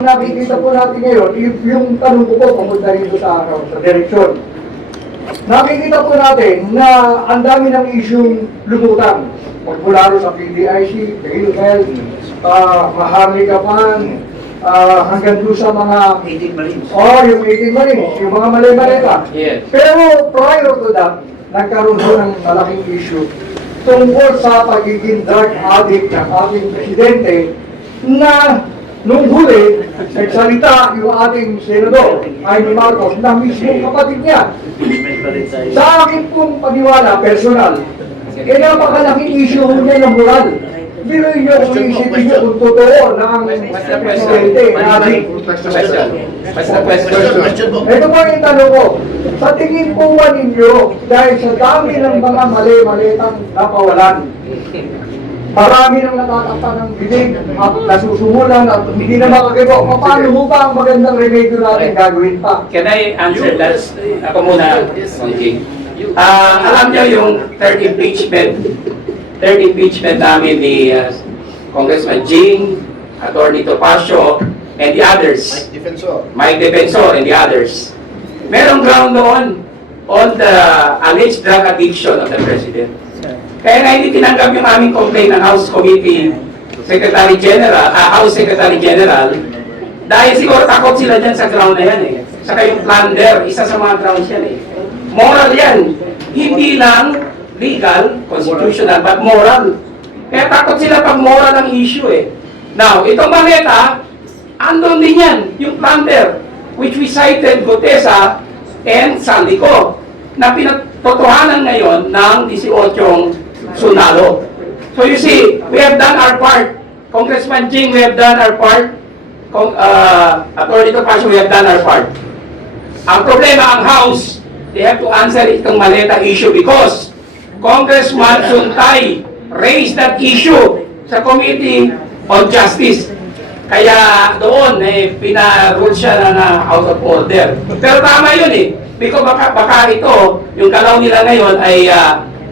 Nakikita po natin ngayon, yung tanong ko po pumunta rito sa direksyon. Nakikita po natin na ang dami ng isyong lumutang. Magmula sa PDIC, PhilHealth, Maharlika Pan, hanggang doon sa mga 18 Marines. yung 18 Marines, yung mga mali-maleta. Yes. Pero prior to that, nagkaroon po ng malaking issue tungkol sa pagiging drug addict ng ating presidente na nung huli, nagsalita yung ating senador, Amy Marcos, na mismo kapatid niya. Sa akin pong paniwala, personal, napakalaking issue niya ng moral. Pero yun yung isipin niyo kung totoo ng presidente, addict. Ito po yung tanong ko. Sa tingin po ba ninyo, dahil sa dami ng mga mali-malitang napawalan, marami nang natatakpan ng bibig at nasusumulan at hindi na makakibo. Paano mo ba ang magandang remedyo natin gagawin pa? Can I answer that? Ako muna, King. Alam niyo yung third impeachment namin ni Congressman Jing, Attorney Topacio, and the others. Mike Defensor and the others. Merong ground noon on the alleged drug addiction of the President. Kaya nga hindi tinanggap yung aming complaint ng House Committee Secretary General, House Secretary General, dahil siguro takot sila dyan sa ground na yan eh. Saka yung plunder, isa sa mga grounds yan eh. Moral yan. Hindi lang legal, constitutional, but moral. Kaya takot sila pag moral ang issue eh. Now, itong maleta, andun din yan, yung plunder, which we cited Gutesa and Sandico, na pinatotohanan ngayon ng 18 Sundalo. So you see, we have done our part. Congressman Jing, we have done our part. Attorney Topacio, we have done our part. Ang problema, ang House, they have to answer itong maleta issue because Congressman Suntay raised that issue sa Committee on Justice. Kaya doon, pinarule siya na out of order. Pero tama yun eh. Because baka ito, yung galaw nila ngayon ay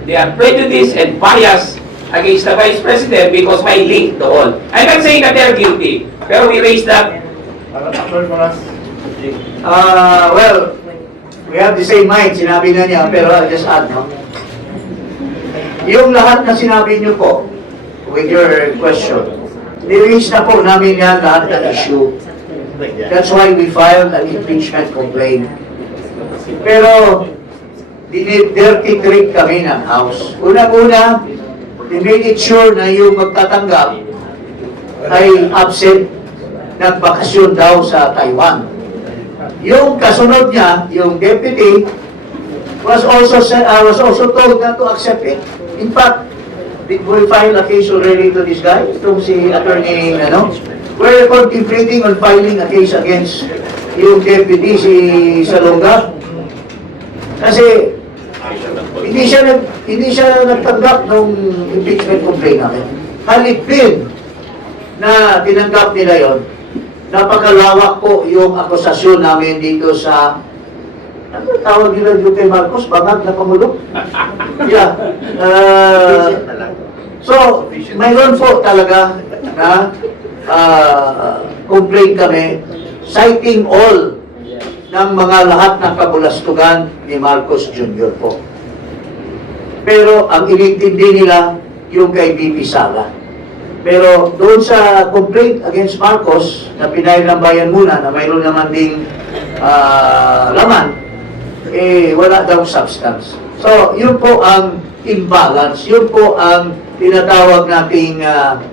they are prejudiced and biased against the Vice President because may link doon. I'm not saying that they are guilty, pero we raised that. Well, we have the same mind, sinabi na niya, pero I'll just add, no? Yung lahat na sinabi niyo po, with your question, ni-raise na po namin yan lahat ng issue. That's why we filed an impeachment complaint. Pero, dirty trick kami ng House. Una-una, they made it sure na yung magtatanggap ay absent ng bakasyon daw sa Taiwan. Yung kasunod niya, yung deputy, was also told not to accept it. In fact, did we file a case already to this guy? Itong si attorney, we're contemplating on filing a case against yung deputy, si Salonga. Kasi hindi siya nagtanggap ng impeachment complaint namin. Halipin na tinanggap nila yon, napakalawak po yung akusasyon namin dito sa, ano tawag nila yung kay Marcos? Bangag na Pangulo? Yeah. So, mayroon po talaga na complaint kami citing all ng mga lahat ng kabulastugan ni Marcos Jr. po. Pero ang inintindi nila yung kay BP Sara. Pero doon sa complaint against Marcos na pinayag ng bayan muna na mayroon naman ding laman, wala daw substance. So, yun po ang imbalance. Yun po ang tinatawag nating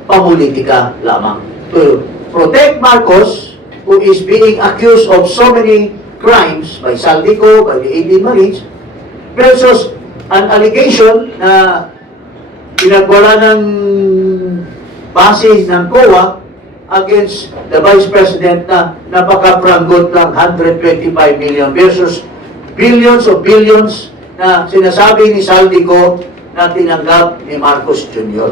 pamulitika lamang. To protect Marcos, who is being accused of so many crimes by Saldico, by the 18 Marines, versus an allegation na pinagwala ng base ng COA against the Vice President na napaka-pranggot lang 125 million versus billions of billions na sinasabi ni Saldico na tinanggap ni Marcos Jr.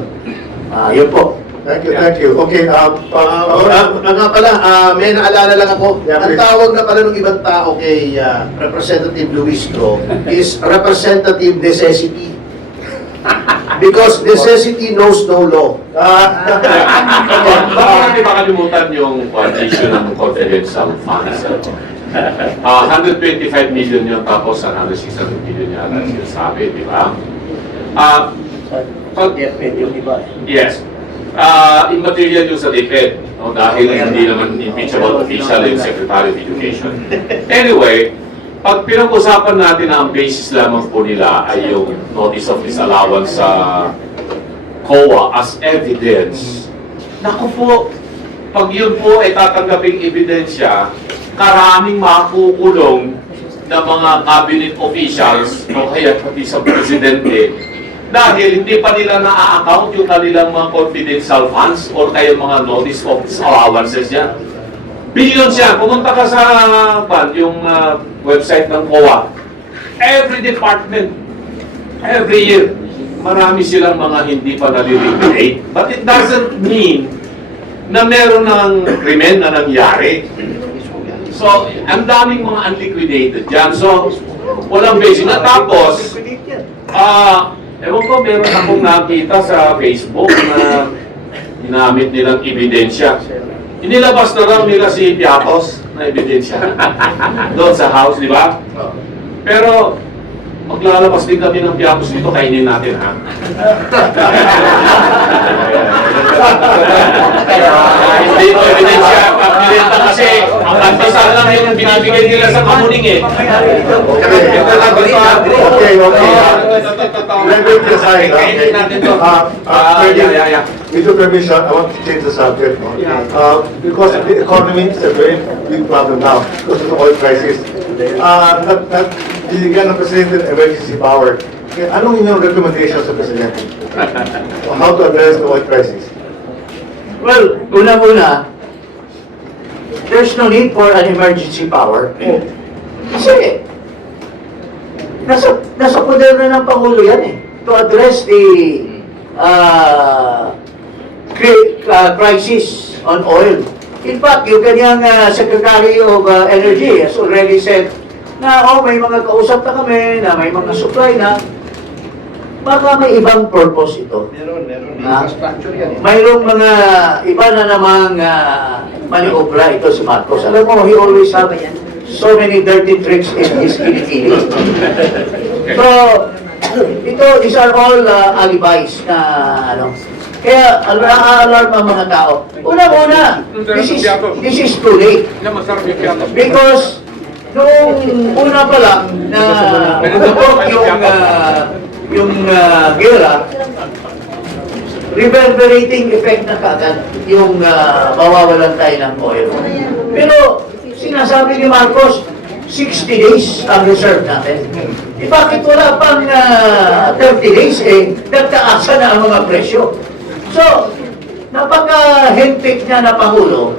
Yun po. Thank you. Okay, nga pala, may naalala lang ako. Ang tawag na pala ng ibang tao kay Representative Luis Tro is Representative Necessity. Because necessity knows no law. Baka natin makalimutan yung issue ng confidential funds. 125 million yun, tapos another 600 million yata sinasabi, di ba? Yung iba. Yes. Immaterial yung sa DepEd, no? Dahil hindi naman impeachable official yung Secretary of Education. Anyway, pag pinag-usapan natin na ang basis lamang po nila ay yung notice of disallowance sa COA as evidence, naku po, pag yun po ay tatanggaping ebidensya, karaming makukulong na mga cabinet officials o kaya pati sa presidente dahil hindi pa nila na-account yung kanilang mga confidential funds or kaya mga notice of disallowances yan. Billions yan. Pumunta ka sa yung website ng COA. Every department, every year, marami silang mga hindi pa naliliquidate. But it doesn't mean na meron ng krimen na nangyari. So, ang daming mga unliquidated dyan. So, walang basic. Na tapos, ewan ko, meron akong nakita sa Facebook na ginamit nilang ebidensya. Inilabas na lang nila si Piatos na ebidensya. Doon sa house, di ba? Pero, maglalabas din kami ng Piatos dito, kainin natin, ha? Hindi ito ebidensya. Pagkilenta kasi, ang kantasal lang yung binibigay nila sa kamuning, eh. Okay. Let me decide. Kainin natin to. With your permission, I want to change the subject. Because the economy is a very big problem now because of the oil crisis. Binigyan ng Presidente ng emergency power. Kaya anong inyong recommendation sa Presidente? On how to address the oil crisis? Well, una-una, there's no need for an emergency power. Kasi, nasa poder na ng Pangulo yan eh, to address the crisis on oil. In fact, yung kanyang Secretary of Energy has already said na may mga kausap na kami, na may mga supply na, baka may ibang purpose ito. Meron. Infrastructure yan. Mayroong mga iba na namang maniobra ito si Marcos. Alam mo, he always have so many dirty tricks in his kilikili. So, these are all alibis na ano. Kaya na-alarm ang mga tao. Una-una, this is too late. Because nung una pa lang na nagabot yung gera, reverberating effect na kagad yung mawawalan tayo ng oil. Pero sinasabi ni Marcos, 60 days ang reserve natin. Bakit wala pang 30 days nagtaasa na ang mga presyo? So, napaka-hentik niya na Pangulo,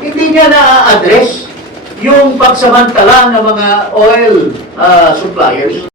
hindi niya na-address yung pagsamantala ng mga oil suppliers.